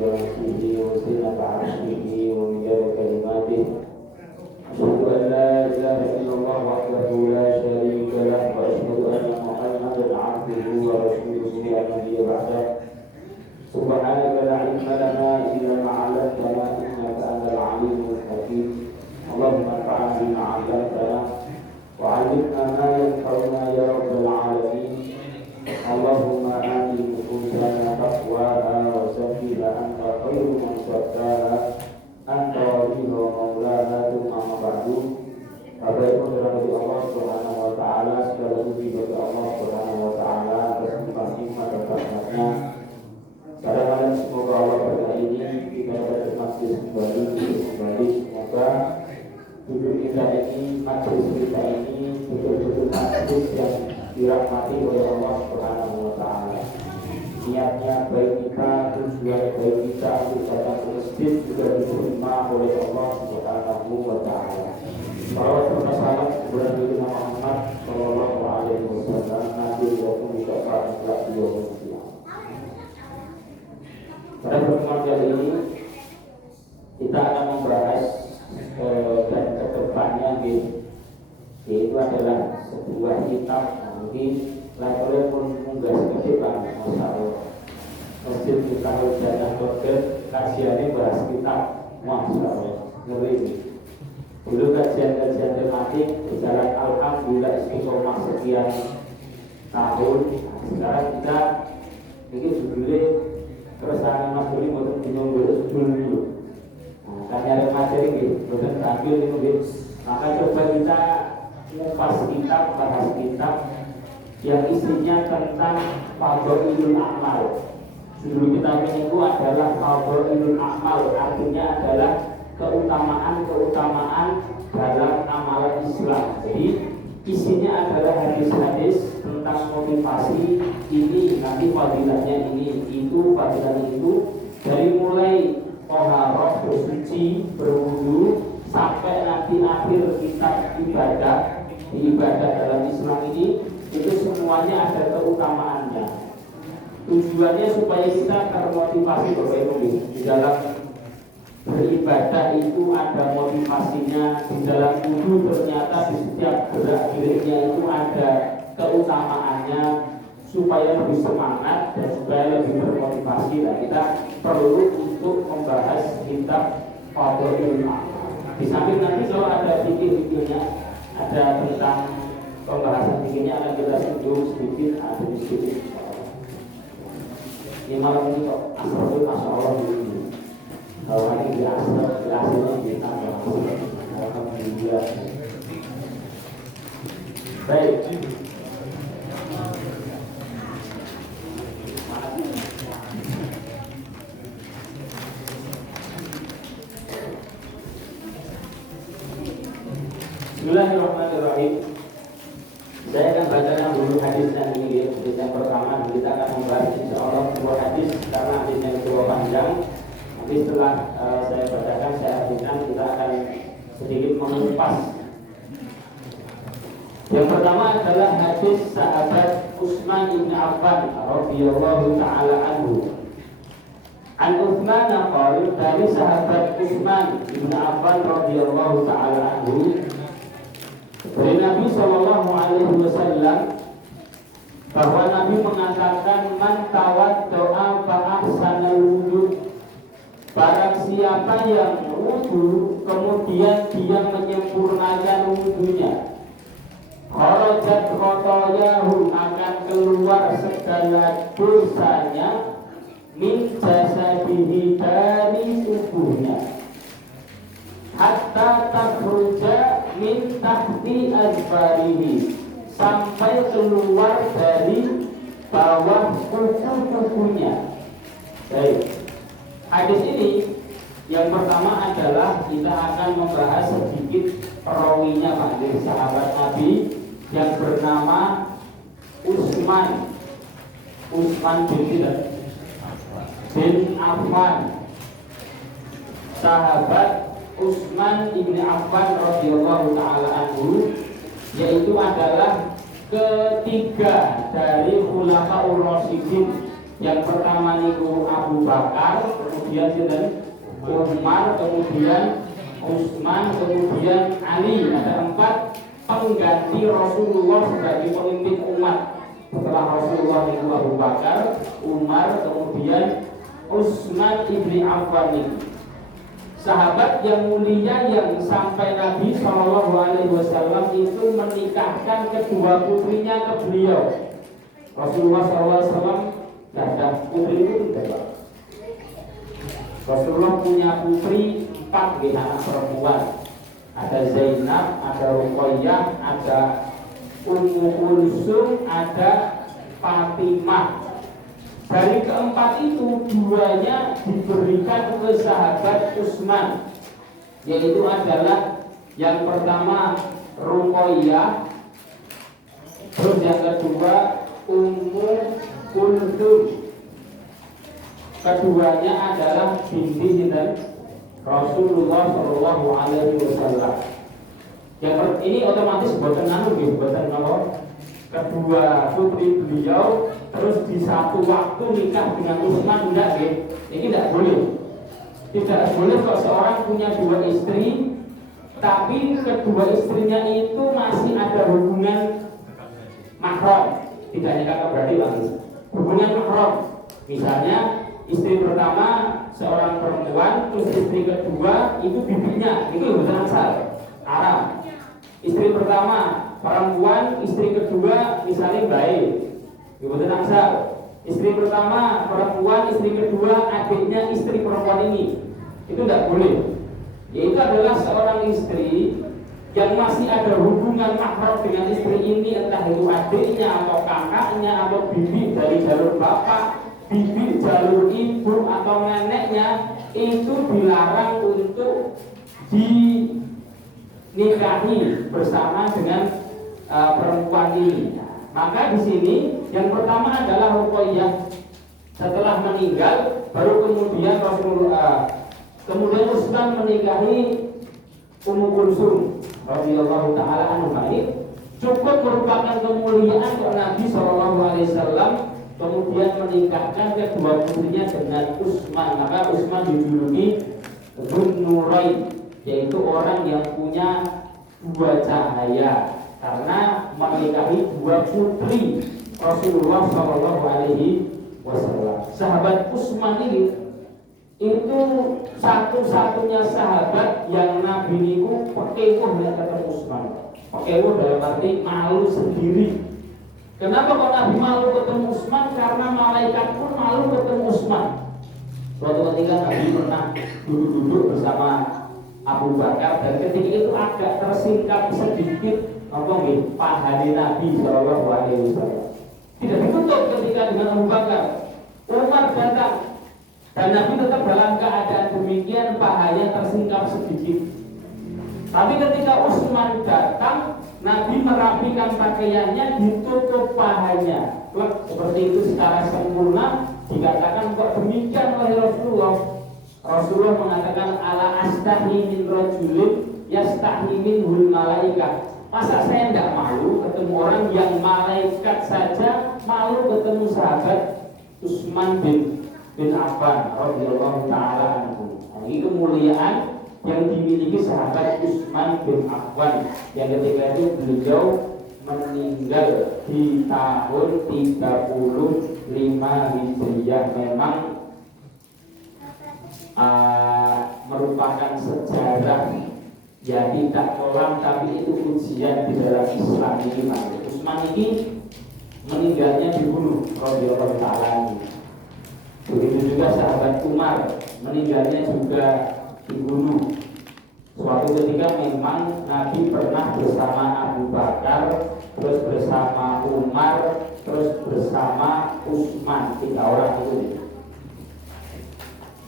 برحمته وزنة عرشه ومداد كلماته أشهد أن لا إله إلا الله وحده لا شريك له وأشهد أن محمدا عبده ورسوله لا نبي بعده سبحانك لا علم لنا إلا ما علمتنا إنك أنت العليم الحكيم اللهم انفعنا بما علمتنا وعلمنا ما ينفعنا يا رب العالمين اللهم آت نفوسنا تقواها وزكها أنت خير من زكاها أنت وليها ومولاها ثم أما بعد Bapak Ibu dirahmati Allah Subhanahu wa taala, segala puji bagi Allah Subhanahu wa taala atas nikmat dan rahmatnya. Pada malam semoga Allah pada ini kita dapat masjid kembali semoga duduk kita ini, majlis kita ini betul-betul majlis yang dirahmati oleh Allah Subhanahu wa taala. Niatnya baik kita, tujuan baik kita untuk datang ke masjid juga diterima oleh Allah Subhanahu wa taala. Salawat dan salam kepada Nabi Muhammad sallallahu alaihi wasallam, nabi yang mengucapkan salam. Pada pertemuan kali ini kita akan membahas dan kedepannya yaitu adalah sebuah kitab. Mungkin levelnya pun munggah sedikit lah, masya Allah. Masjid kita Jannah Qadr kajiannya bahas kitab, masya Allah, ngeri. Dulu kajian-kajian tematik berjalan alhamdulillah istiqomah sekian tahun. Sekarang kita ini judulnya keresahan Mas Duli bukan bingung dulu. Kan nyari materi gitu, bukan tampil itu. Maka coba kita ngupas kitab, bahas kitab yang isinya tentang fadhailul a'mal. Judul kitab ini adalah fadhailul a'mal, artinya adalah keutamaan dalam amalan Islam. Jadi isinya adalah hadis-hadis tentang motivasi ini, nanti fadilahnya ini, itu fadilahnya itu, dari mulai toharoh, bersuci, berwudu sampai nanti akhir kitab ibadah. Di ibadah dalam Islam ini itu semuanya ada keutamaannya. Tujuannya supaya kita termotivasi Bapak Ibu di dalam beribadah itu ada motivasinya. Di dalam wudu ternyata di setiap gerak-geriknya itu ada keutamaannya supaya lebih semangat dan supaya lebih termotivasi. Dan kita perlu untuk membahas kitab Fadhailul A'mal. Di samping nanti kalau ada fikih-fikihnya, ada tentang pembahasan fikihnya akan kita singgung sedikit, ada sedikit. Ini malam ini kok asal Allah ini. Kalau ini di asalnya kita alhamdulillah. Baik. Bismillahirrahmanirrahim. Saya akan bacakan dulu hadisnya ini. Hadis yang pertama kita akan membahas insyaallah sebuah hadis karena hadisnya cukup panjang. Nanti setelah saya bacakan, saya artikan, kita akan sedikit mengupas. Yang pertama adalah hadis sahabat Utsman bin Affan radhiyallahu taala anhu. An Utsman qala, dari sahabat Utsman bin Affan radhiyallahu taala anhu, dari Nabi sallallahu alaihi wasallam, bahwa Nabi mengatakan man tawaddo'a fa ahsanal wudu. Barang siapa yang wudu kemudian dia menyempurnakan wudunya, kharajat khotoyahu, akan keluar segala dosanya, min jasadihi, dari tubuhnya, hatta takhruja min tahti azbarihi, sampai keluar dari bawah kuku-kukunya. Baik. Hadis ini yang pertama adalah kita akan membahas sedikit perawinya Pak, dari sahabat Nabi yang bernama Utsman bin Affan. Sahabat Utsman bin Affan radhiyallahu taala anhu, yaitu adalah ketiga dari Khulafaur Rasyidin, Yang pertama niku Abu Bakar, kemudian sinten Umar, kemudian Utsman, kemudian Ali. Ada 4 pengganti Rasulullah sebagai pemimpin umat. Setelah Rasulullah niku Abu Bakar, Umar, kemudian Utsman ibni Affan ini. Sahabat yang mulia yang sampai Nabi SAW itu menikahkan kedua putrinya ke beliau. Rasulullah SAW ada putri itu tidak. Rasulullah punya putri 4 anak perempuan. Ada Zainab, ada Ruqayyah, ada Ummu Kulsum, ada Fatimah. Dari keempat itu 2-nya diberikan ke sahabat Utsman, yaitu adalah yang pertama Ruqayyah, terus yang kedua Ummu Kulsum. Keduanya adalah binti Rasulullah Shallallahu Alaihi Wasallam. Yang ini otomatis buatan buatan apa? Kedua putri beliau terus di satu waktu nikah dengan Utsman, enggak gitu. Ini tidak boleh. Tidak boleh kalau seorang punya 2 istri, tapi kedua istrinya itu masih ada hubungan mahram. Tidak nikah berarti lagi. Hubungan mahram. Misalnya istri pertama seorang perempuan, terus istri kedua itu bibinya, itu bukan asal haram. Istri pertama perempuan, istri kedua misalnya baik, itu bukan asal. Istri pertama perempuan, istri kedua adiknya istri perempuan ini, itu tidak boleh. Yaitu adalah seorang istri yang masih ada hubungan mahram dengan istri ini, entah itu adiknya atau kakaknya atau bibi dari jalur bapak, bibi jalur ibu atau neneknya, itu dilarang untuk dinikahi bersama dengan perempuan ini. Maka di sini yang pertama adalah Ruqayyah. Setelah meninggal, baru kemudian kemudian Utsman menikahi Ummu Kulsum radhiyallahu taala anha. Cukup merupakan kemuliaan untuk Nabi SAW kemudian menikahkan kedua putrinya dengan Utsman. Maka Utsman dijuluki Dzun-Nurain, yaitu orang yang punya 2 cahaya, karena menikahi 2 putri Rasulullah SAW. Sahabat Utsman ini itu satu-satunya sahabat yang Nabi niku pekewuh lihat ketemu Utsman. Pekewuh dalam arti malu sendiri. Kenapa kok Nabi malu ketemu Utsman? Karena malaikat pun malu ketemu Utsman. Suatu ketika Nabi pernah duduk-duduk bersama Abu Bakar, dan ketika itu agak tersingkap sedikit pahanya Nabi Shallallahu Alaihi Wasallam. Tidak ditutup ketika dengan Abu Bakar. Umar datang dan Nabi tetap dalam keadaan demikian, pahanya tersingkap sedikit. Tapi ketika Utsman datang, Nabi merapikan pakaiannya, ditutup pahanya. Seperti itu secara sempurna. Dikatakan kok demikian oleh Rasulullah. Rasulullah mengatakan ala astahi min rajulin yastahi minhul malaikat. Masa saya tidak malu ketemu orang yang malaikat saja malu ketemu sahabat Utsman bin Affan radhiyallahu taala anhu. Ini kemuliaan yang dimiliki sahabat Utsman bin Affan yang ketika itu beliau meninggal di tahun 35 Hijriah. Memang merupakan sejarah ya tidak kelam, tapi itu ujian di dalam Islam ini. Utsman ini meninggalnya dibunuh radhiyallahu taala. Begitu juga sahabat Umar meninggalnya juga dibunuh. Suatu ketika memang Nabi pernah bersama Abu Bakar, terus bersama Umar, terus bersama Utsman, 3 orang itu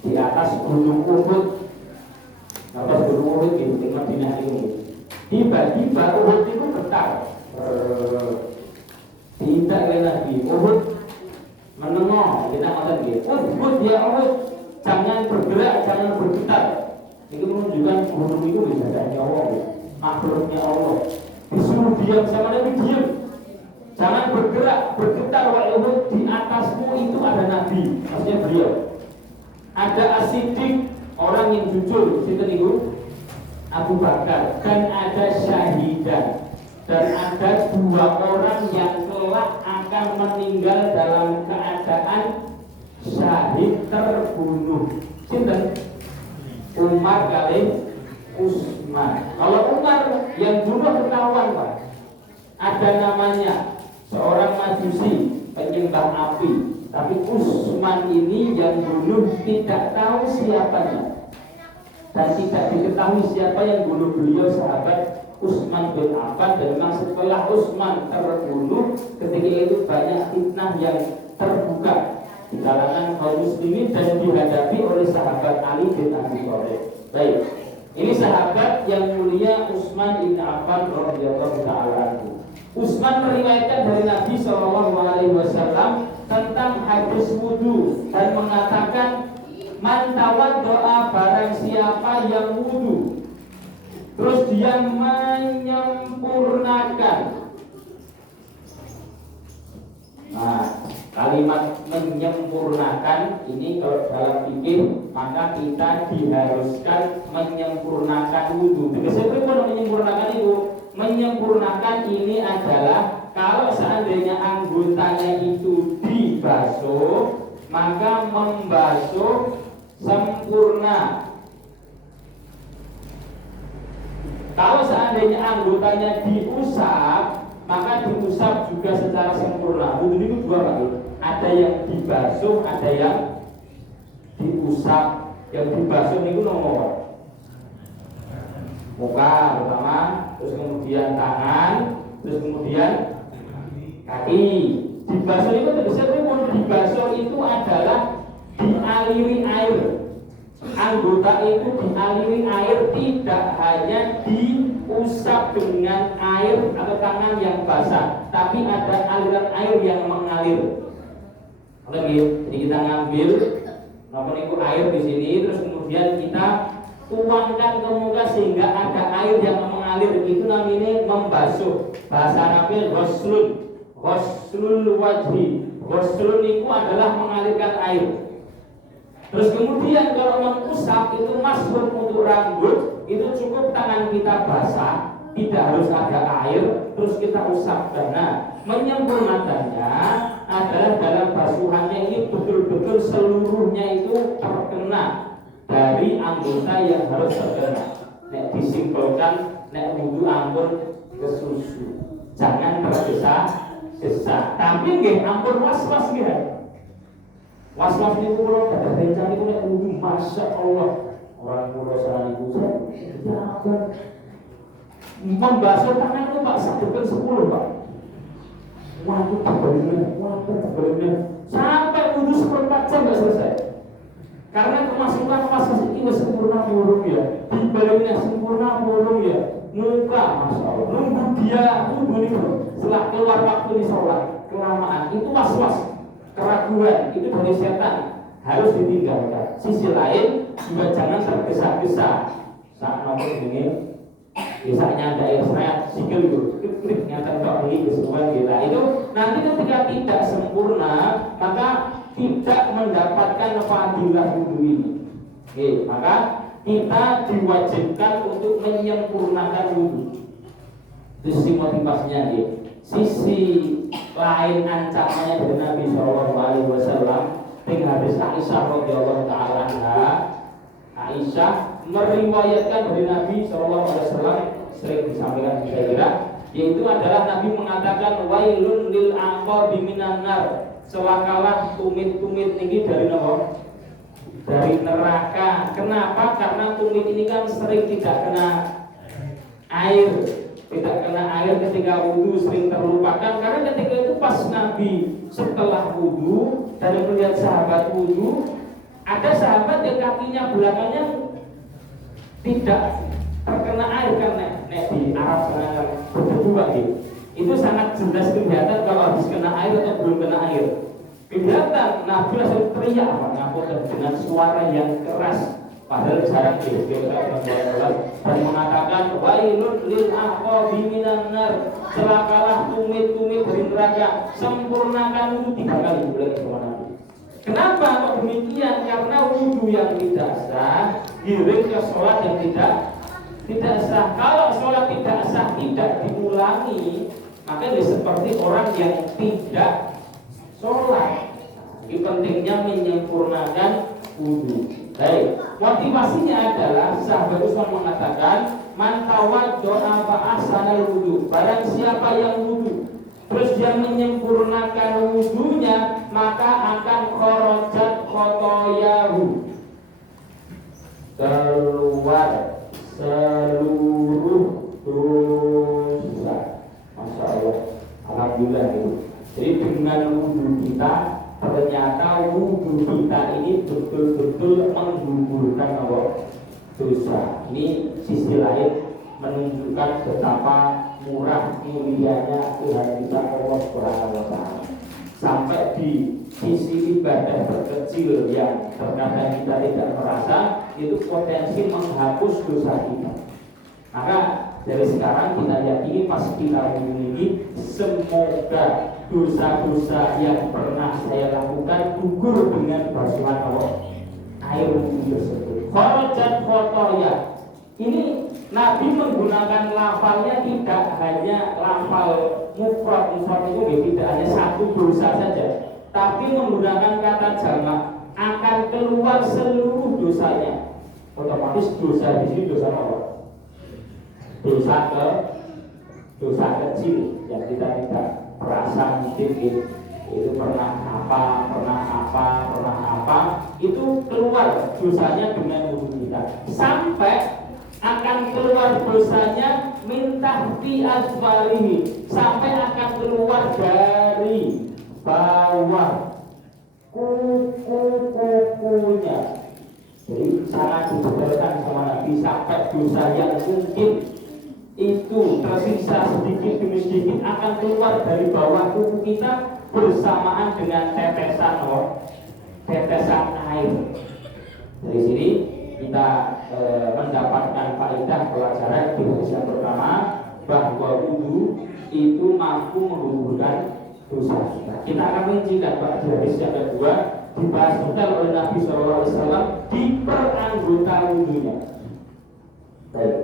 di atas gunung Uhud. Atas gunung Uhud di Madinah ini. Tiba-tiba Uhud itu getar. Tidak lagi Uhud menengok, kita katakan gitu. Uhud ya Uhud, jangan bergerak, jangan bergetar. Itu menunjukkan gunung itu bisa ada nyawa, makhluknya Allah. Disuruh diam sama Nabi diam. Jangan bergetar wahai Uhud, di atasmu itu ada Nabi, maksudnya beliau. Ada As-Siddiq, orang yang jujur, sinten niku? Abu Bakar. Dan ada syahidan. Dan ada dua orang yang kelak akan meninggal dalam keadaan syahid terbunuh. Sinten? Umar kali Utsman. Kalau Umar yang bunuh ketahuan, Pak. Ada namanya seorang majusi penyembah api, tapi Utsman ini yang bunuh tidak tahu siapanya dan tidak diketahui siapa yang bunuh beliau, sahabat Utsman bin Affan. Dan memang setelah Utsman terbunuh, ketika itu banyak fitnah yang terbuka di kalangan kaum muslimin dan dihadapi oleh sahabat Ali bin Abi Thalib. Baik, ini sahabat yang mulia Utsman bin Affan radhiyallahu taala anhu. Utsman meriwayatkan dari Nabi SAW tentang hadis wudu dan mengatakan, man tawaddo'a, barang siapa yang wudu terus dia menyempurnakan. Nah, kalimat menyempurnakan ini kalau dalam fikih maka kita diharuskan menyempurnakan wudu. Sebenarnya pun menyempurnakan itu, menyempurnakan ini adalah kalau seandainya anggotanya itu dibasuh, maka membasuh sempurna. Kalau seandainya anggotanya diusap, maka diusap juga secara sempurna. Wudu itu dua kali. Ada yang dibasuh, ada yang diusap. Yang dibasuh itu nomor muka pertama, terus kemudian tangan, terus kemudian kaki. Dibasuh itu tersebut, dibasuh itu adalah dialiri air. Anggota itu dialiri air, tidak hanya diusap dengan air atau tangan yang basah, tapi ada aliran air yang mengalir. Jadi kita ngambil namun itu air di sini, terus kemudian kita tuangkan ke muka sehingga ada air yang mengalir. Itu namanya membasuh. Bahasa Arabnya ghuslun, ghuslul wajhi. Ghuslun itu adalah mengalirkan air. Terus kemudian kalau mengusap itu masuk untuk rambut, itu cukup tangan kita basah, tidak harus ada air, terus kita usap. Karena menyempurnakannya adalah dalam basuhannya ini betul-betul seluruhnya itu terkena dari anggota yang harus terkena. Nek disimpulkan, nek wudu ampun ke susu, jangan tergesa-gesa. Tapi nggih ampun was-was nggih. Was-was niku kula gadah rencana niku nek wudu, masya Allah. Orang kula saran ibu saya, membasuh tangan itu Pak sadepen 10 Pak. Waduh tebelinnya sampai wudu 1/4 jam nggak selesai. Karena kemasukan was-was ini sempurna burung ya, dibaliknya sempurna burung ya, muka masya Allah. Nunggu dia wudu nih setelah keluar waktu di sholat kelamaan itu was-was. Keraguan itu dari setan, harus ditinggalkan. Sisi lain juga jangan tergesa-gesa. Saat nomor ini, misalnya ada extract sikil itu, klik nyata kok ini kesemuan kita itu nanti ketika tidak sempurna maka tidak mendapatkan fadilah wudu ini. Oke, maka kita diwajibkan untuk menyempurnakan wudu. Itu sisi motivasinya gitu. Sisi lain ancamannya dari Nabi Shallallahu Alaihi Wasallam dengan hadis Aisyah radhiyallahu taala anha. Aisyah meriwayatkan dari Nabi Shallallahu Alaihi Wasallam, sering disampaikan saya kira, yaitu adalah Nabi mengatakan wailun lil aqabi minan nar, celakalah tumit-tumit tinggi dari neraka. Dari neraka. Kenapa? Karena tumit ini kan sering tidak kena air. Tidak kena air ketika wudu, sering terlupakan. Karena ketika itu pas Nabi setelah wudu dan melihat sahabat wudu, ada sahabat yang kakinya belakangnya tidak terkena air karena di Arab sana berdua gitu. Itu sangat jelas kelihatan kalau habis kena air atau belum kena air. Kelihatan Nabi langsung teriak dengan suara yang keras. padahal jarang dan mengatakan wailun lil aqabi minan nar, celakalah tumit-tumit dari neraka. Sempurnakan wudu 3 kali bulan sama Nabi. Kenapa kok demikian? Karena wudu yang tidak sah giring ke sholat yang tidak sah. Kalau sholat tidak sah tidak diulangi, maka ini seperti orang yang tidak sholat. Ini pentingnya menyempurnakan wudu. Baik, motivasinya adalah sahabat Usman mengatakan man tawaddo'a fa ahsanal wudu. Barang siapa yang wudu terus dia menyempurnakan wudunya, maka akan kharajat khotoyahu, keluar seluruh dosa. Masya Allah, alhamdulillah itu. Jadi dengan wudu kita, ternyata wudu kita ini betul-betul menggugurkan dosa. Ini sisi lain menunjukkan betapa murah mulianya Tuhan kita Allah Subhanahu wa taala. Sampai di sisi ibadah terkecil yang terkadang kita tidak merasa, itu potensi menghapus dosa kita. Maka dari sekarang kita yakini pas kita ini, semoga dosa-dosa yang pernah saya lakukan gugur dengan basuhan Allah air wudu tersebut. Kharajat khotoya. Ini Nabi menggunakan lafalnya tidak hanya lafal mufrad itu tidak hanya satu dosa saja, tapi menggunakan kata jamak, akan keluar seluruh dosanya. Otomatis dosa di sini dosa apa? Dosa kecil yang kita tidak perasa mungkin itu pernah apa, itu keluar dosanya dengan wudu kita. Sampai akan keluar dosanya minta fi asfalihi, sampai akan keluar dari bawah kuku-kukunya. Jadi sangat dijelaskan sama Nabi, sampai dosa yang mungkin itu tersisa sedikit demi sedikit akan keluar dari bawah kuku kita bersamaan dengan tetesan air. Dari sini kita mendapatkan faedah pelajaran di hadis yang pertama, bahwa wudu itu mampu menggugurkan dosa kita. Kita akan rincikan pada hadis yang kedua, dibahas detail oleh Nabi SAW di peranggota wudunya. Baik.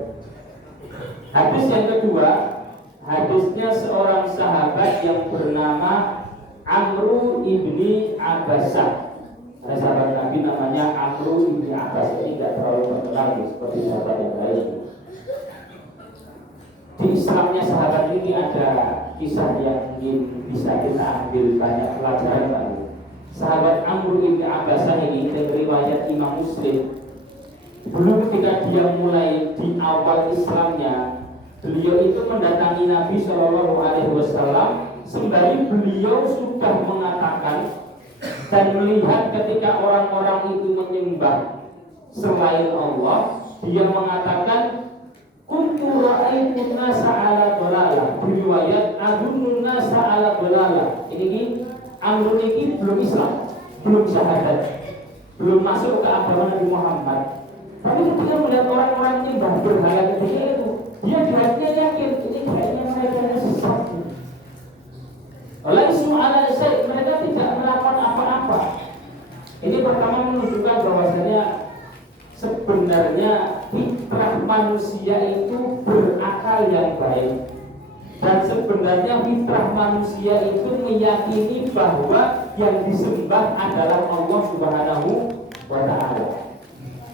Hadis yang kedua, hadisnya seorang sahabat yang bernama Amru ibni Abbasah. Ada sahabat Nabi namanya Amru ibni Abbas. Ini tidak terlalu terkenal seperti sahabat yang lain. Di Islamnya sahabat ini ada kisah yang ingin bisa kita ambil banyak pelajaran tadi. Sahabat Amru ibni Abbasah ini dari riwayat Imam Muslim. Belum ketika dia mulai di awal Islamnya, beliau itu mendatangi Nabi SAW sembari beliau sudah mengatakan dan melihat ketika orang-orang itu menyembah selain Allah, dia mengatakan kuntu ra'aitu nasa ala dalalah, riwayat adunnun nasa ala dalalah. Ini Amr ini belum Islam, belum syahadat, belum masuk ke agama Nabi Muhammad. Tapi ketika melihat orang-orang menyembah berhala itu, dia hatinya yakin ini kayaknya mereka sesat. Laisu ala syai', mereka tidak melakukan apa-apa. Ini pertama menunjukkan bahwasanya sebenarnya fitrah manusia itu berakal yang baik. Dan sebenarnya fitrah manusia itu meyakini bahwa yang disembah adalah Allah Subhanahu wa ta'ala.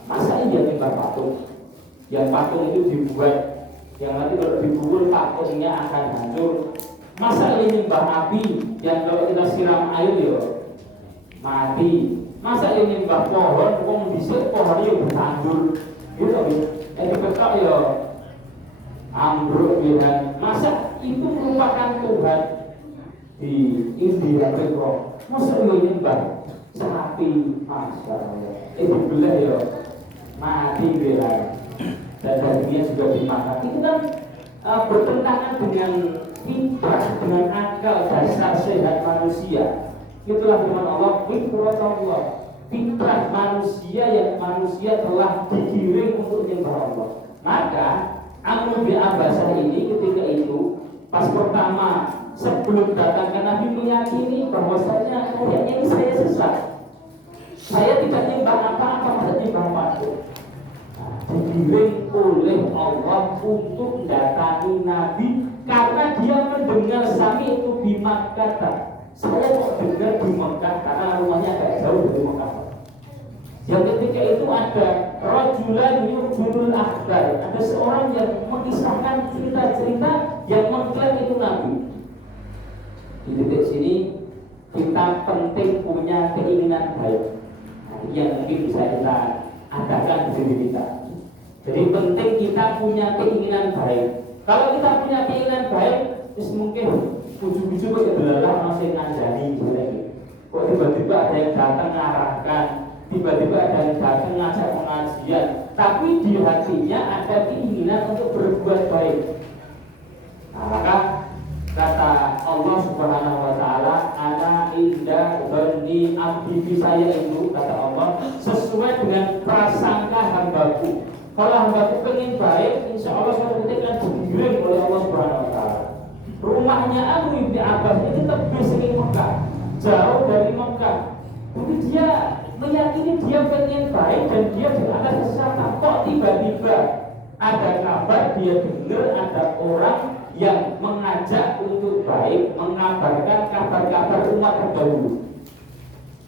Masa iya nyembah patung? Yang patung itu dibuat, yang nanti kalau dikubur patungnya akan hancur. Masa ini nyembah api, yang kalau kita siram air ya mati. Masa ini nyembah pohon, wong dhisik pohonnya ya bertandur. Gitu ya. Dipekak ya ambruk ya. Masa itu merupakan Tuhan di India Petro. Masa ini nyembah sapi, Masya Allah. Dibelah ya mati dia. Dan dagingnya juga dimakan. Itu kan bertentangan dengan fitrah, dengan akal dasar sehat manusia. Itulah firman Allah, "Fitrah Allah." fitrah manusia yang manusia telah digiring untuk menyembah Allah. Maka Amr bin Abbasah ini ketika itu pas pertama sebelum datang ke Nabi meyakini bahwasanya kayaknya ini saya sesat. Saya tidak nyembah apa-apa, masa nyembah patung. Digiring oleh Allah untuk datangi Nabi karena dia mendengar sami itu di Makkah. Saya kok dengar di Mekah karena rumahnya agak jauh dari Mekah. Yang ketika itu ada rajulan yurjulul akhbar, ada seorang yang mengisahkan cerita-cerita yang mengklaim itu Nabi. Di titik sini kita penting punya keinginan baik. Yang mungkin bisa kita adakan di diri kita. Jadi penting kita punya keinginan baik. Kalau kita punya keinginan baik, mungkin ujuk-ujuk kok adalah masih ngajari lagi. Kok tiba-tiba ada yang datang mengarahkan, tiba-tiba ada yang datang ngajak pengajian, tapi di hatinya ada keinginan untuk berbuat baik. Nah, maka kata Allah Subhanahu wa taala, ana inda dzanni abdi bi saya itu, kata Allah, sesuai dengan prasangka hambaku. Kalau hambaku pengen baik, insya Allah suatu ketika akan digiring oleh Allah Subhanahu wa taala. Rumahnya Amr bin Abbas ini tebis di Mekah, jauh dari Mekah. Tapi dia meyakini dia pengen baik dan dia berada di sana. Kok tiba-tiba ada kabar, dia dengar ada orang yang mengajak untuk baik, mengabarkan kabar-kabar umat terdahulu.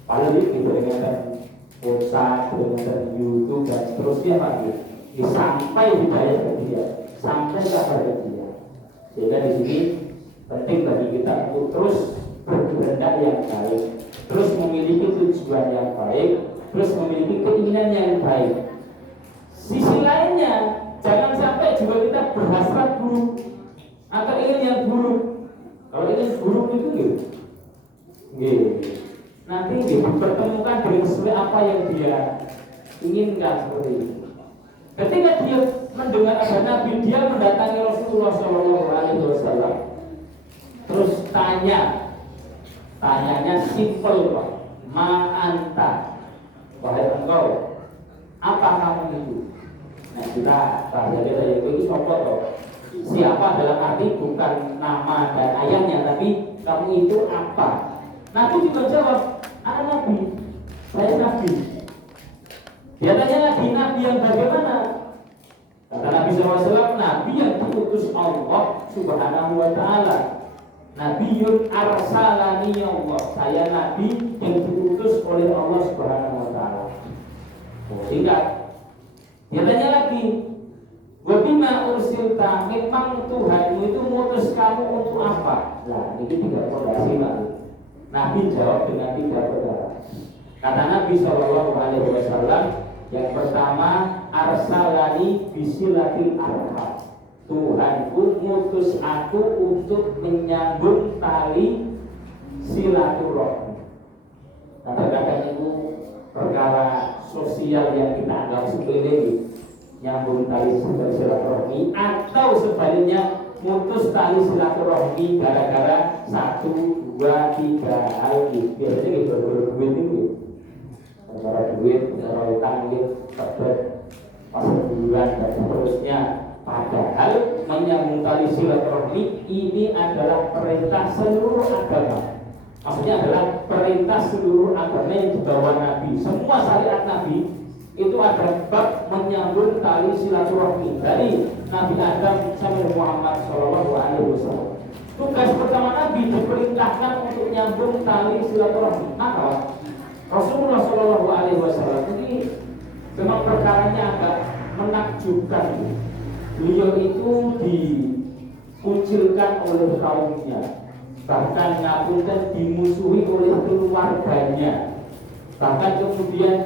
Lalu dengan WhatsApp, dengan YouTube dan seterusnya lagi, sampai hidayah ke dia, sampai kabar ke dia. Sehingga di sini penting bagi kita untuk terus berkehendak yang baik, terus memiliki tujuan yang baik, terus memiliki keinginan yang baik. Sisi lainnya, jangan sampai juga kita berhasrat buruk atau ingin yang buruk. Kalau ingin buruk itu nanti dipertemukan dengan sesuai apa yang dia inginkan seperti itu. Ketika dia mendengar ada Nabi, dia mendatangi Rasulullah SAW. Terus tanyanya simpel, Pak. Ma'anta, wahai engkau, apa kamu itu? Nah, kita bahasa kita itu siapa dalam arti bukan nama dan ayahnya, tapi kamu itu apa? Nabi juga jawab, ada Nabi, saya Nabi. Dia tanya lagi, Nabi yang bagaimana? Kata Nabi SAW, Nabi yang diutus Allah Subhanahu wa ta'ala. Nabiyyun arsalani Allah. Saya Nabi yang diutus oleh Allah Subhanahu wa ta'ala. Sehingga dia tanya lagi, wa bima ursilta, memang Tuhanmu itu mengutus kamu untuk apa? Nah, ini tiga fondasi Nabi jawab dengan tiga perkara. Kata Nabi SAW, yang pertama, arsalani bisilatil arham. Tuhanku mengutus aku untuk menyambung tali silaturahmi. Kadang-kadang itu perkara sosial yang kita anggap sepele, nyambung tali silaturahmi, atau sebaliknya mutus tali silaturahmi gara-gara 1, 2, 3 hal gitu. Biasanya gitu berduit itu, antara duit, antara utang, tebet, pasar bulan dan seterusnya. Padahal menyambung tali silaturahmi ini adalah perintah seluruh agama. Maksudnya adalah perintah seluruh agama yang dibawa Nabi. Semua syariat Nabi itu ada bab menyambung tali silaturahmi dari Nabi Adam sampai Muhammad SAW. Tugas pertama Nabi diperintahkan untuk menyambung tali silaturahmi. Maka Rasulullah SAW ini memang perkaranya agak menakjubkan. Beliau itu dikucilkan oleh kaumnya, bahkan ngapunten dimusuhi oleh keluarganya, bahkan kemudian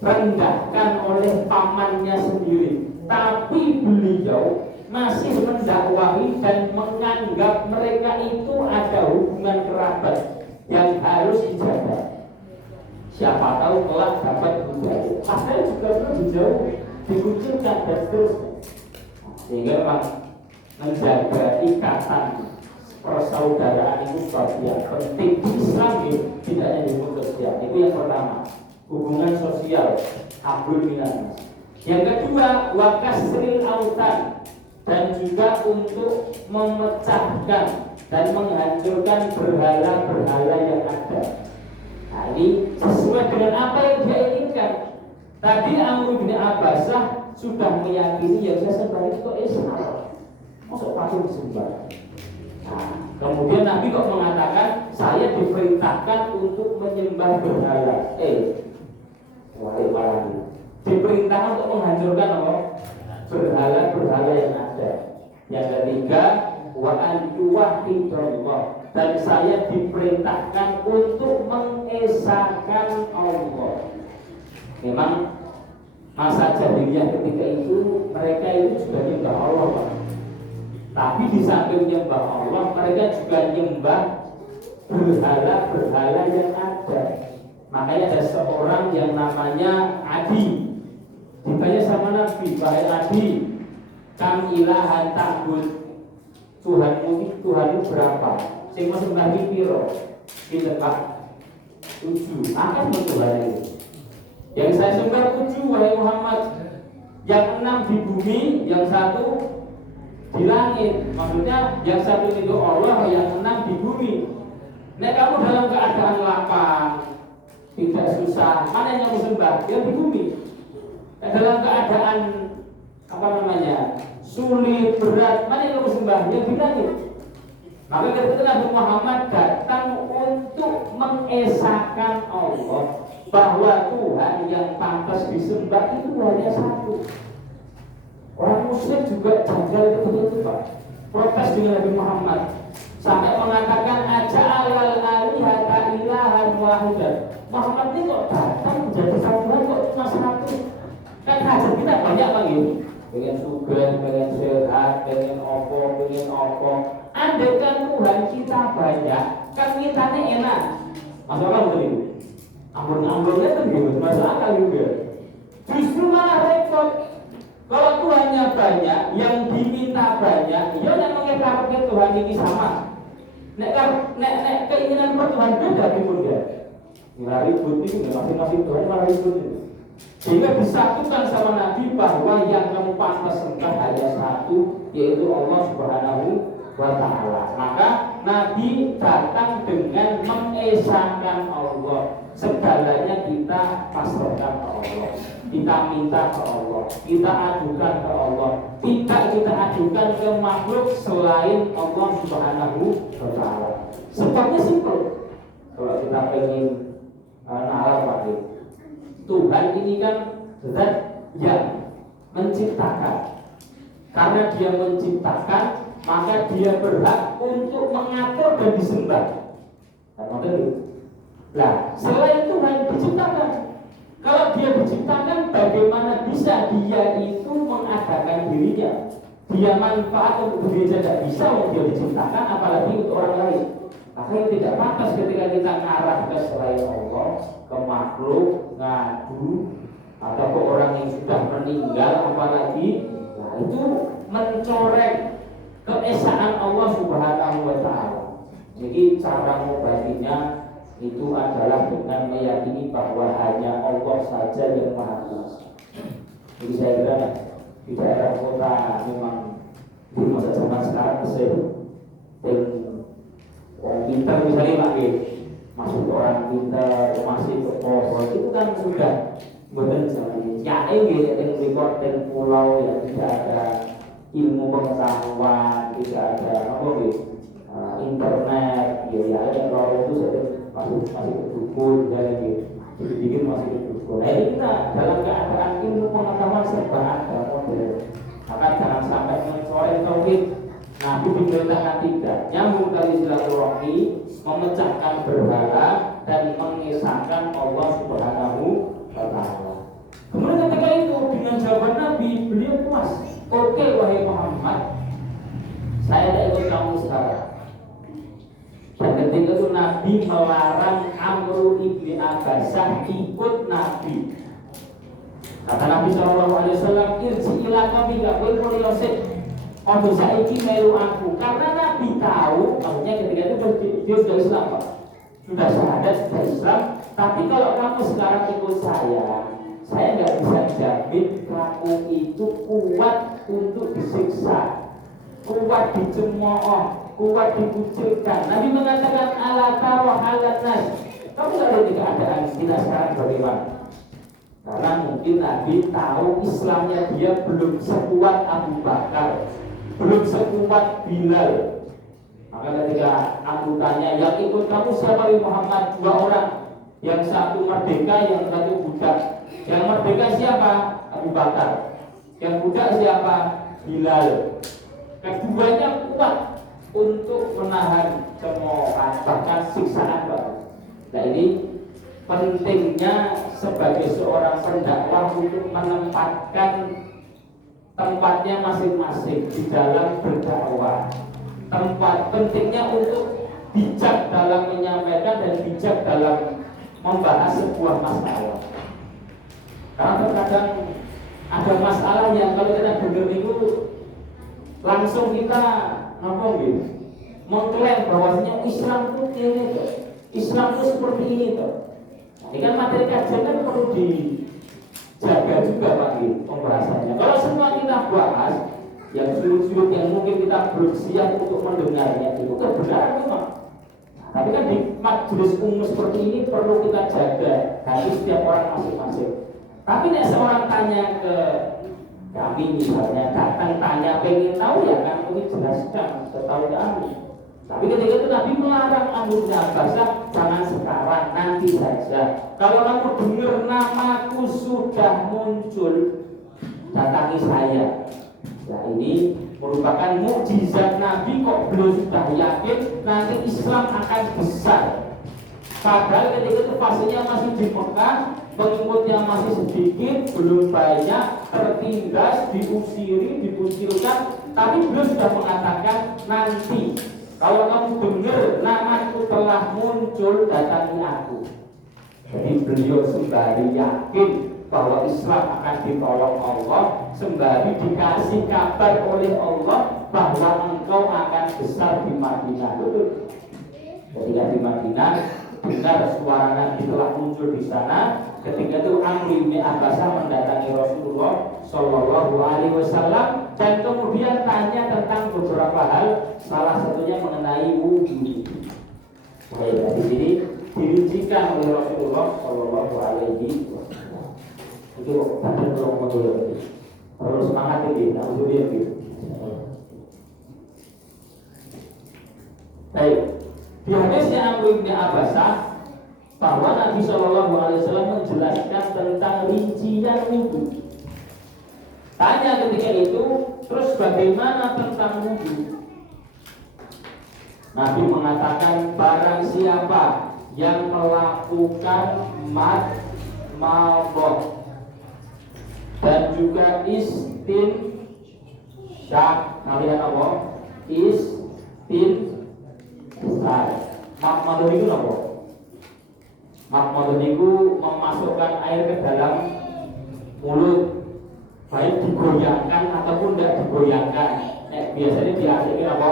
direndahkan oleh pamannya sendiri. Tapi beliau masih mendakwahi dan menganggap mereka itu ada hubungan kerabat yang harus dijaga. Siapa tahu kelak dapat hidayah. Padahal juga belum dijauhi, dikucilkan dan seterusnya. Sehingga memang menjaga ikatan persaudaraan itu bagian penting di Islam ini, tidak hanya di sosial. Itu yang pertama, hubungan sosial, abdul minan. Yang kedua, wakasril autan, dan juga untuk memecahkan dan menghancurkan berhala-berhala yang ada. Nah, ini sesuai dengan apa yang dia inginkan. Tadi Amr bin Abbasah sudah meyakini yang saya sembah itu Islam. Masuk patung disembah. Nah, kemudian Nabi kok mengatakan saya diperintahkan untuk menyembah berhala. Wahai para diperintahkan untuk menghancurkan apa? Berhala-berhala yang ada. Yang ketiga, wa an yuwahhidallah, dan saya diperintahkan untuk mengesahkan Allah. Memang masa jahiliyah ketika itu mereka itu juga nyembah Allah, Pak. Tapi di samping nyembah Allah, mereka juga nyembah berhala-berhala yang ada. Makanya ada seorang yang namanya Adi, ditanya sama Nabi, wahai Adi, kam ilahan ta'bud, Tuhanmu berapa? Sing mau sembah piro? Pinten Pak? 7. Akan Tuhan itu. Yang saya sembah 7, wahai Muhammad. Yang 6 di bumi, yang 1 di langit. Maksudnya yang 1 itu Allah, yang 6 di bumi. Nek kamu dalam keadaan lapang, tidak susah, mana yang kamu sembah? Yang di bumi. Dalam keadaan sulit, berat, mana yang kamu sembah? Yang di langit. Maka ketika Nabi Muhammad datang untuk mengesahkan Allah, bahwa Tuhan yang pantas disembah itu hanya satu. Orang Muslim juga janggal itu Pak, protes dengan Nabi Muhammad sampai mengatakan aja'alal alihata ilahan wahidan. Muhammad ini kok datang menjadi satuan kok cuma satu? Kan hajat kita banyak Pak gitu. Pengen sugih, pengen sehat, pengen opo. Andaikan Tuhan kita banyak, kan kitanya enak. Masalah betul itu. Ampun-ampunnya kan gitu, masalah juga. Justru malah repot. Kalau Tuhannya banyak, yang diminta banyak, ya yang mengekarkan Tuhan ini sama. Nek keinginan Tuhan beda pun dia. Nggak ribut ini, masing-masing Tuhan malah ribut ini. Sehingga disatukan sama Nabi bahwa yang kamu pantas sembah hanya satu, yaitu Allah Subhanahu wa Ta'ala. Maka Nabi datang dengan mengesahkan Allah. Segalanya kita pasrahkan ke Allah, kita minta ke Allah, kita ajukan ke Allah. Tidak kita ajukan ke makhluk selain Allah Subhanahu wa Ta'ala. Sebabnya simpel. Kalau kita pengen nalar Pak, Tuhan ini kan zat yang menciptakan. Karena dia menciptakan, maka dia berhak untuk mengatur dan disembah. Nah, selain Tuhan diciptakan, kalau dia diciptakan, bagaimana bisa dia itu mengadakan dirinya? Dia manfaat untuk dirinya tidak bisa, dia diciptakan, apalagi untuk orang lain. Makanya tidak pantas ketika kita ngarah ke selain Allah, ke makhluk, ngadu, atau ke orang yang sudah meninggal, apalagi, nah itu mencoreng keesaan Allah Subhanahu wa Ta'ala. Jadi cara mengobatinya itu adalah dengan meyakini bahwa hanya Allah saja yang Maha Kuasa. Jadi saya kira di daerah kota memang di masa zaman sekarang orang pintar misalnya Pak, masuk orang pintar masih ke pohon itu kan sudah benar zaman ini. Ya ini yang di pulau yang tidak ada ilmu pengetahuan, tidak ada internet, kalau itu masih kedukun, bikin masih kedukun. Nah ini kita dalam keadaan ilmu pengetahuan serba ada modern. Maka jangan sampai mencoreng tauhid. Nabi diperintahkan tidak, nyambung tali silaturahmi, memecahkan berhala dan mengesahkan Allah Subhanahu wa Ta'ala. Kemudian ketika itu dengan jawaban Nabi, beliau puas. Oke wahai Muhammad, saya tidak ikut kamu sekarang. Dan ketika itu Nabi melarang Amr ibn Abbasah ikut Nabi. Kata Nabi SAW, irji ila kami gak boleh yosef. Ojo saiki melu aku, karena Nabi tahu, maksudnya ketika itu dia sudah Islam Pak, sudah syahadat, sudah Islam. Tapi kalau kamu sekarang ikut saya nggak bisa jamin kamu itu kuat untuk disiksa, kuat dicemooh, kuat dikucilkan. Nabi mengatakan ala taro halat nas. Kamu nggak lihat keadaan kita sekarang bagaimana? Karena mungkin Nabi tahu Islamnya dia belum sekuat Abu Bakar, belum sekuat Bilal. Maka ketika aku tanya, yang ikut kamu siapa? Muhammad, 2 orang. Yang satu merdeka, yang satu budak. Yang merdeka siapa? Abu Bakar. Yang budak siapa? Bilal. Keduanya kuat untuk menahan cemoohan, bahkan siksaan. Nah ini pentingnya sebagai seorang pendakwah untuk menempatkan tempatnya masing-masing di dalam berdakwah. Pentingnya untuk bijak dalam menyampaikan dan bijak dalam membahas sebuah masalah. Karena terkadang ada masalah yang kalau kita dengar itu langsung kita mengklaim bahwasanya Islam itu ini, Islam itu seperti ini tuh. Ini kan materi kajian kan perlu dijaga juga Pak pembahasannya. Kalau semua kita bahas yang sudut-sudut yang mungkin kita belum siap untuk mendengarnya itu kebenaran memang. Tapi kan di majelis umum seperti ini perlu kita jaga hati setiap orang masing-masing. Tapi nek seorang tanya ke kami misalnya, datang tanya pengen tahu ya kan kami jelaskan setahu kami. Tapi ketika itu Nabi melarang Amr bin Abbas, jangan sekarang, nanti saja. Kalau kamu dengar namaku sudah muncul, datangi saya. Nah ini merupakan mukjizat Nabi kok belum sudah yakin nanti Islam akan besar. Padahal ketika itu fasenya masih di Mekah, pengikutnya masih sedikit, belum banyak, tertindas, diusiri, dikucilkan, tapi belum sudah mengatakan nanti. Kalau kamu dengar namaku telah muncul, datangi aku. Jadi beliau sembari yakin bahwa Islam akan ditolong Allah, sembari dikasih kabar oleh Allah bahwa engkau akan besar di Madinah. Betul. Ketika di Madinah benar suara Nabi telah muncul di sana. Ketika itu Amr bin Abbas mendatangi Rasulullah Shallallahu Alaihi Wasallam dan kemudian tanya tentang beberapa hal, salah satunya mengenai wudhu. Baik, di sini dirujikan oleh Rasulullah Shallallahu Alaihi Wasallam. Itu badan tolong menurut. Terus semangat ini, tak usah dia gitu. Baik, di hadisnya Amr bin Abbas bahwa Nabi Shallallahu Alaihi Wasallam menjelaskan tentang rincian wudhu. Tanya ketika itu, terus bagaimana tentang wudhu? Nabi mengatakan barang siapa yang melakukan madmadah dan juga istinsyak, kalian apa? Istinsyak. Madmadah itu apa? Madmadah itu memasukkan air ke dalam mulut, baik digoyangkan ataupun tidak digoyangkan. Biasanya diartikan apa?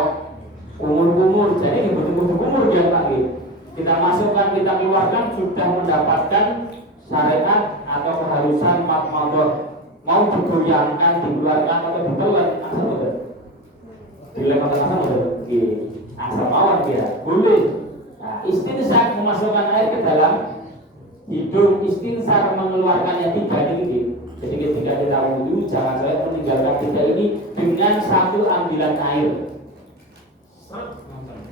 Kumur-kumur. Jadi ini berkumur-kumur dia lagi. Kita masukkan, kita keluarkan sudah mendapatkan syariat atau kehalusan madmadah. Mau digoyangkan, dikeluarkan atau ditelan, asal betul. Dilem atau asal betul. Asal mawar dia boleh. Nah, istinsyak memasukkan air ke dalam hidung, istinsar mengeluarkannya 3 ini. Jadi ketika kita wudhu, jangan sampai meninggalkan 3 ini dengan 1 ambilan air.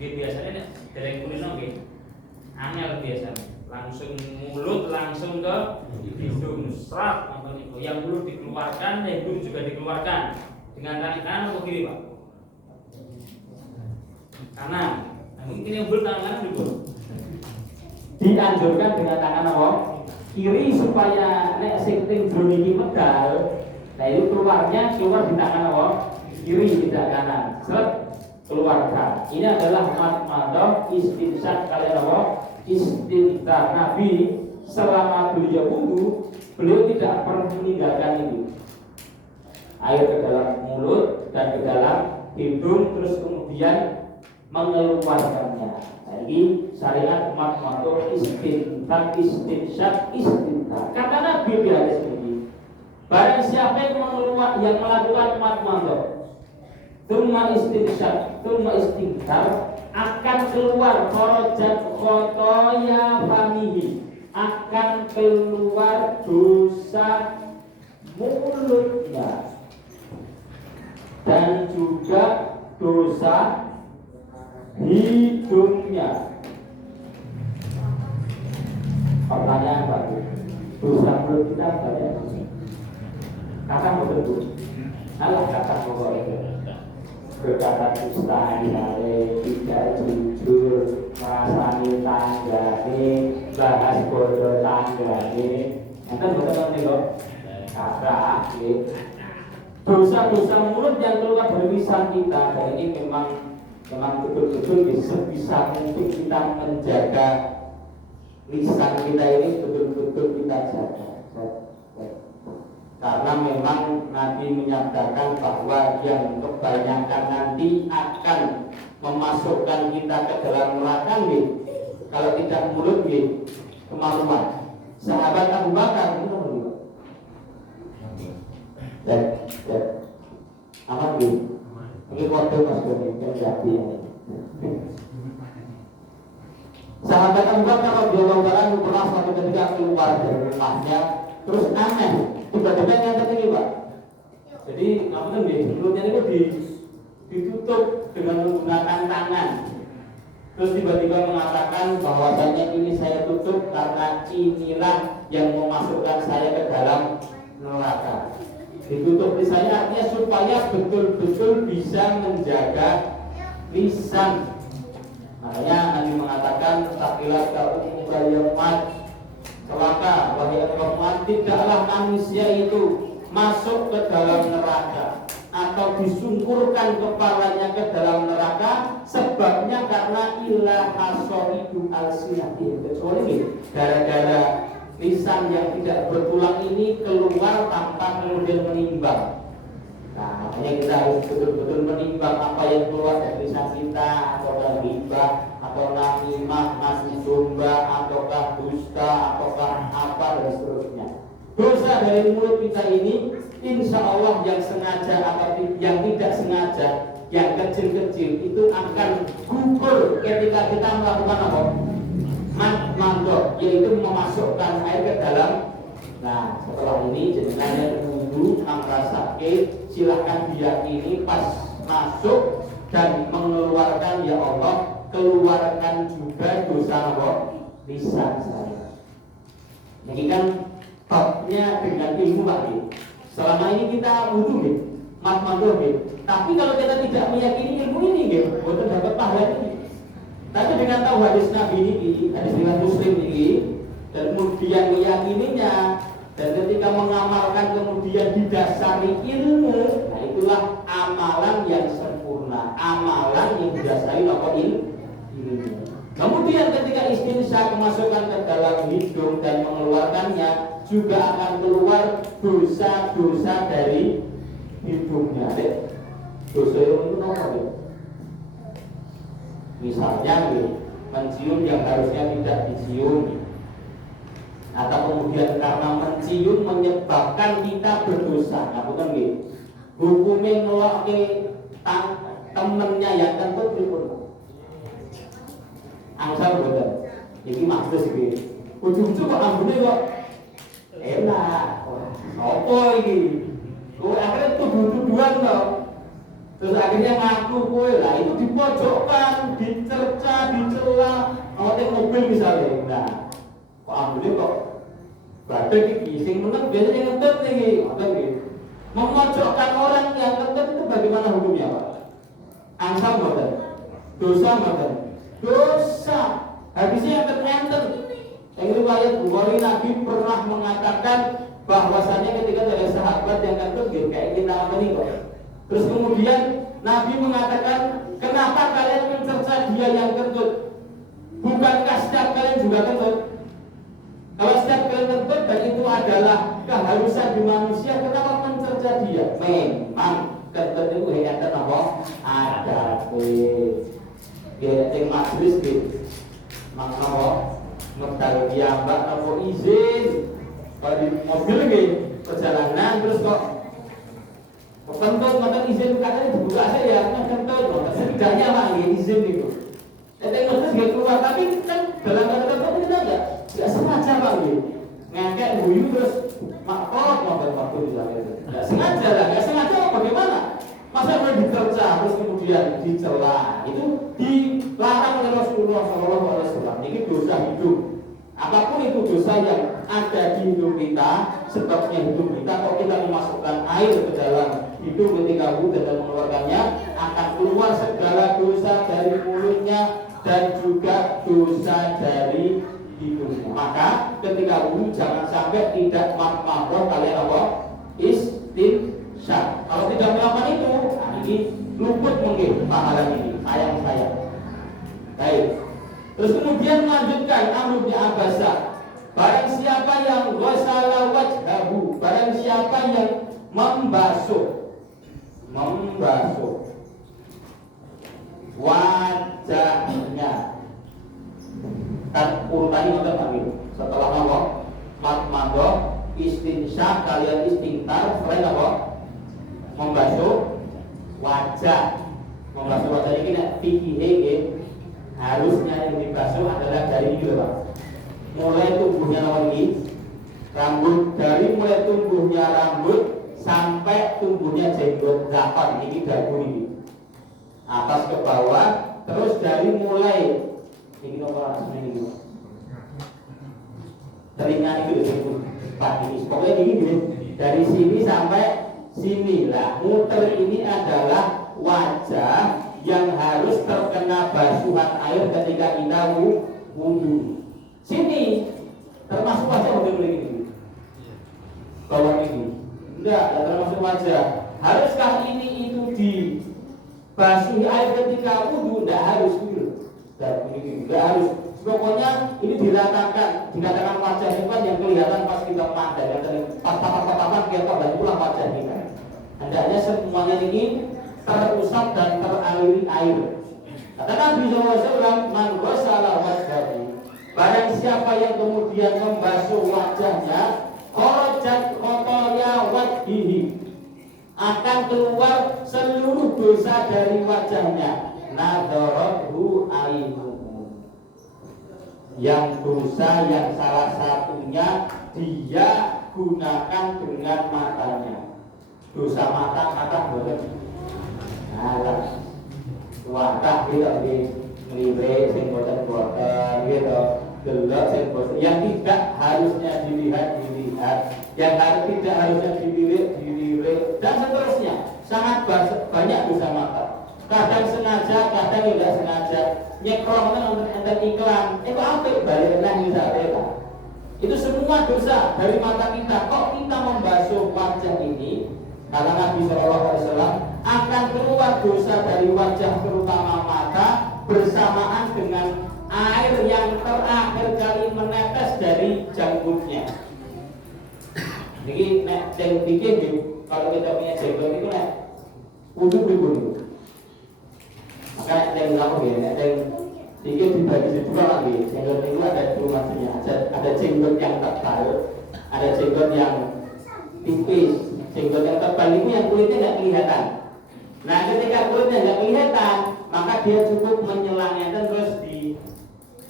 Biasanya dari kulino angel biasanya langsung mulut langsung ke hidung, serat yang mulut dikeluarkan, hidung juga dikeluarkan dengan tangan kanan atau kiri Pak? Kanan. Nah, mungkin yang betul tangan kanan dulu. Dianjurkan dengan tangan apa? Kiri supaya nek sing tinjau iki medal. Nah itu keluar di tangan apa? Kiri tidak kanan. Keluarkan. Ini adalah madmadah istinsyak kalian apa? Istintar. Nabi selama beliau wudhu, beliau tidak pernah meninggalkan itu. Air ke dalam mulut, memasukkan ke dalam hidung terus kemudian mengeluarkannya. Jadi syariat madmadah istinfaq, istinsyaq, istinfaq. Kata Nabi di hadis ini, barang siapa yang melakukan madmadah, tsumma istinsyaq, tsumma istinfaq, akan keluar kharajat khotoya famihi, akan keluar dosa mulutnya dan juga dosa hidungnya. Pertanyaan Pak, dosa mulut kita apa ya? Kata mau betul, alah kata pokoknya berkata dusta, tidak jujur, merasani tanggane, bahas bodoh tanggane. Nanti betul nih kok kata dosa-dosa mulut yang keluar dari lisan kita. Dan ini memang betul-betul sebisa mungkin kita menjaga lisan kita ini, betul-betul kita jaga. Karena memang Nabi menyatakan bahwa yang kebanyakan nanti akan memasukkan kita ke dalam neraka nih, kalau tidak mulut nih, kemaluan. Sahabat Abu Bakar itu aman nih. Ini waktu Mas Doni yang jadi. Sahabat Abu Bakar radhiyallahu anhu pernah suatu ketika keluar dari rumahnya, terus aneh, tiba-tiba yang terjadi Pak. Jadi apa kan mulutnya itu ditutup dengan menggunakan tangan. Terus tiba-tiba mengatakan bahwasanya ini saya tutup karena inilah yang memasukkan saya ke dalam neraka. Ditutup lisannya artinya supaya betul-betul bisa menjaga lisan. Makanya Nabi mengatakan takilat kaumu bayamat, celaka wahai Muhammad, tidaklah manusia itu masuk ke dalam neraka atau disungkurkan kepalanya ke dalam neraka, sebabnya karena ilah hasoridu al-sinati, kecuali gara-gara lisan yang tidak bertulang ini keluar tanpa kemudian menimbang. Nah, makanya kita harus betul-betul menimbang apa yang keluar dari lisan kita, ataukah ghibah, atau namimah, nasi domba, ataukah dusta, ataukah apa dan seterusnya. Dosa dari mulut kita ini, insya Allah yang sengaja atau yang tidak sengaja, yang kecil-kecil itu akan gugur ketika kita melakukan apa? Mandok, yaitu memasukkan air ke dalam. Nah, setelah ini jenengan wudhu merasa silahkan diyakini pas masuk dan mengeluarkan, ya Allah keluarkan juga dosa apa? Lisan saya. Ini kan babnya dengan ilmu Pak. Selama ini kita wudhu mandok, tapi kalau kita tidak meyakini ilmu ini betul dapat pahala ini. Tapi dengan tahu hadis Nabi ini, hadis riwayat Muslim ini, dan kemudian meyakininya, dan ketika mengamalkan kemudian didasari ilmu, nah itulah amalan yang sempurna, amalan yang didasari ilmu. Kemudian ketika istinsyaq memasukkan ke dalam hidung dan mengeluarkannya, juga akan keluar dosa-dosa dari hidungnya. Dosa itu apa? Misalnya mencium yang harusnya tidak dicium, atau kemudian karena mencium menyebabkan kita berdosa. Nah bukan hukumnya ngelok temennya yang tentu pripun angsal betul. Jadi maksud ujung-ujung kok ambune kok enak. Apa ini? Kowe akhirnya tuduh-tuduhan toh. Terus akhirnya ngaku kowe lah itu dipojokkan, dicerca, dicela, ngotek mobil misalnya. Nah, kok ambune kok badhe iki sing meneng biasanya ngentut iki, ngoten iki. Memojokkan orang yang ngentut itu bagaimana hukumnya, Pak? Angsam mboten? Dosa mboten? Dosa. Habisnya enten-enten. Yang riwayat Bukhari, Nabi pernah mengatakan bahwasanya ketika ada sahabat yang ngentut kayak kita ini kok. Terus kemudian Nabi mengatakan, kenapa kalian mencerca dia yang kentut? Bukankah setiap kalian juga kentut? Kalau setiap kalian kentut dan itu adalah keharusan di manusia, kenapa mencerca dia? Memang kentut itu enten apa? Ada dia yang majelis gitu. Maka apa? Medal piyambak apa izin kalau di mobil gitu perjalanan terus kok kentut maka izin katanya dibuka saja ya kentut setidaknya lah izin gitu. Tapi majelis gak keluar tapi kan dalam kata-kata kita nggak sengaja pak gitu. Ngekek guyu terus makot mobil waktu di sana itu nggak sengaja lah, nggak sengaja bagaimana? Masa mau diterca terus kemudian dicela itu dilarang oleh Rasulullah SAW. Ini dosa hidup. Apapun itu dosa yang ada di hidup kita, sebabnya hidup kita. Kalau kita memasukkan air ke dalam hidup ketika wudhu dan mengeluarkannya, akan keluar segala dosa dari mulutnya dan juga dosa dari hidupnya. Maka ketika wudhu jangan sampai tidak mahram kalian apa? Istinsya. Kalau tidak melakukan itu, ini luput mungkin pahala ini. Sayang. Baik. Terus kemudian melanjutkan Amr bin Abbasah. Barang siapa yang ghasala wajhahu, barang siapa yang membasuh wajahnya. Kan urutannya ngoten panggil. Setelah apa? Madmadah, istinsya, kalian istintar, selain apa? Membasuh wajah. Membasuh wajah ini fikih harusnya yang dibasuh adalah dari ini Pak. Mulai tumbuhnya lawan ini rambut, dari mulai tumbuhnya rambut sampai tumbuhnya jenggot zakon ini dagu ini atas ke bawah, terus dari mulai ini nomor ini telinga itu disebut Pak ini pokoknya ini dari sini sampai sini lah. Muter ini adalah wajah yang harus terkena basuhan air ketika kita wudhu. Sini termasuk wajah boleh ini. Bawah ini enggak termasuk wajah. Haruskah ini itu dibasuhi air ketika wudhu? Enggak harus gitu. Enggak harus. Pokoknya ini diratakan, dikatakan wajah itu kan yang kelihatan pas kita pandang, pas tapak-tapakan kita dan pulang wajah kita. Hendaknya semuanya ini terusap dan teraliri air. Kata Nabi SAW, man ghasala wajhahu, barang siapa yang kemudian membasuh wajahnya, kharajat khotoya wajhihi, akan keluar seluruh dosa dari wajahnya. Nadharathu ainuhu, yang dosa yang salah satunya dia gunakan dengan matanya. Dosa mata boleh. Nah, watah kita di melihat sing boten gitu, delok sing boten yang tidak harusnya dilihat, yang tidak harusnya dilirik dan seterusnya. Sangat banyak dosa mata. Kadang sengaja, kadang tidak sengaja. Nyekrong untuk enten iklan, itu apik balik nang misalnya. Itu semua dosa dari mata kita. Kok kita membasuh wajah ini? Kata Nabi SAW, akan keluar dosa dari wajah terutama mata bersamaan dengan air yang terakhir kali menetes dari janggutnya. Jadi nek jeng dikit kalau kita punya jenggot itu nek wudhu dulu. Maka jeng apa ya? Nek jeng dikit dibagi dua lagi. Jenggot itu ada dua macamnya. Ada jenggot yang tebal, ada jenggot yang tipis. Jenggot yang tebal itu yang kulitnya nggak kelihatan. Nah ketika kulitnya nggak kelihatan, maka dia cukup menyelangnya dan terus di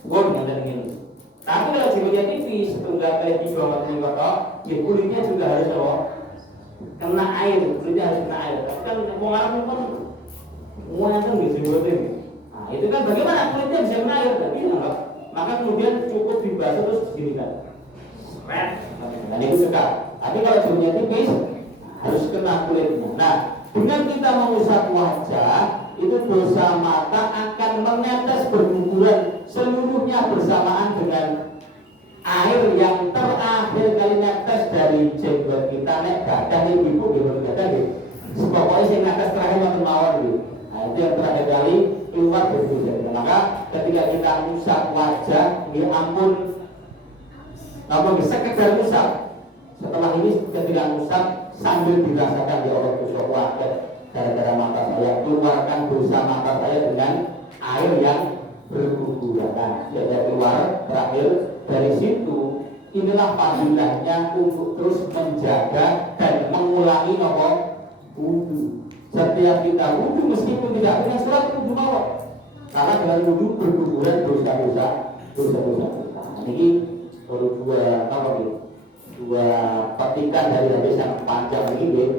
dan ini. Tapi kalau jenggotnya tipis, setunggal kali di bawah kotor, ya kulitnya juga harus kena air, kulitnya harus kena air. Tapi kan mau ngarang kan, mau kan di jenggotnya. Nah itu kan bagaimana kulitnya bisa kena air? Tidak enggak. Maka kemudian cukup dibasuh terus diginikan. Dan itu dekat. Tapi kalau jenggotnya tipis, harus kena kulitnya. Nah, dengan kita mengusap wajah, itu dosa mata akan menetes berguguran seluruhnya bersamaan dengan air yang terakhir kali netes dari jenggot kita. Nek gadang ibu gitu gadang gitu. Pokoknya sing netes terakhir yang mawon gitu. Nah, itu yang terakhir kali keluar dari jenggot. Maka ketika kita usap wajah, ini ampun sekedar usap. Setelah ini ketika usap sambil dirasakan ya Allah kusuk wadah gara-gara mata saya, keluarkan dosa mata saya dengan air yang berguguran. Ya, saya keluar terakhir dari situ. Inilah fadilahnya untuk terus menjaga dan mengulangi wudu. Setiap kita wudu meskipun tidak punya surat wudu mawon. Karena dengan wudu berguguran dosa-dosa kita. Ini baru dua petikan dari hadis yang panjang ini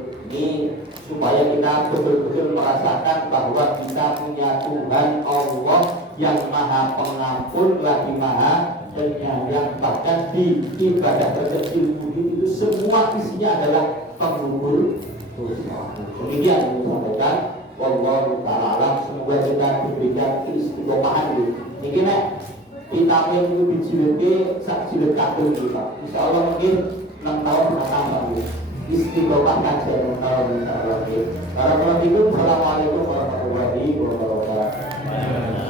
supaya kita betul-betul merasakan bahwa kita punya Tuhan Allah yang maha pengampun lagi maha penyayang. Bahkan di ibadah terkecil itu semua isinya adalah penggugur dosa. Demikian yang disampaikan. Wallahu ta'ala alam. Semoga kita diberikan istiqomahan ini nek vitamin itu dijilidke sak jilid kabeh kita. Insyaallah mungkin 6 tahun tambah istiqomah kajian 6 tahun insyaallah. Assalamualaikum warahmatullahi wabarakatuh.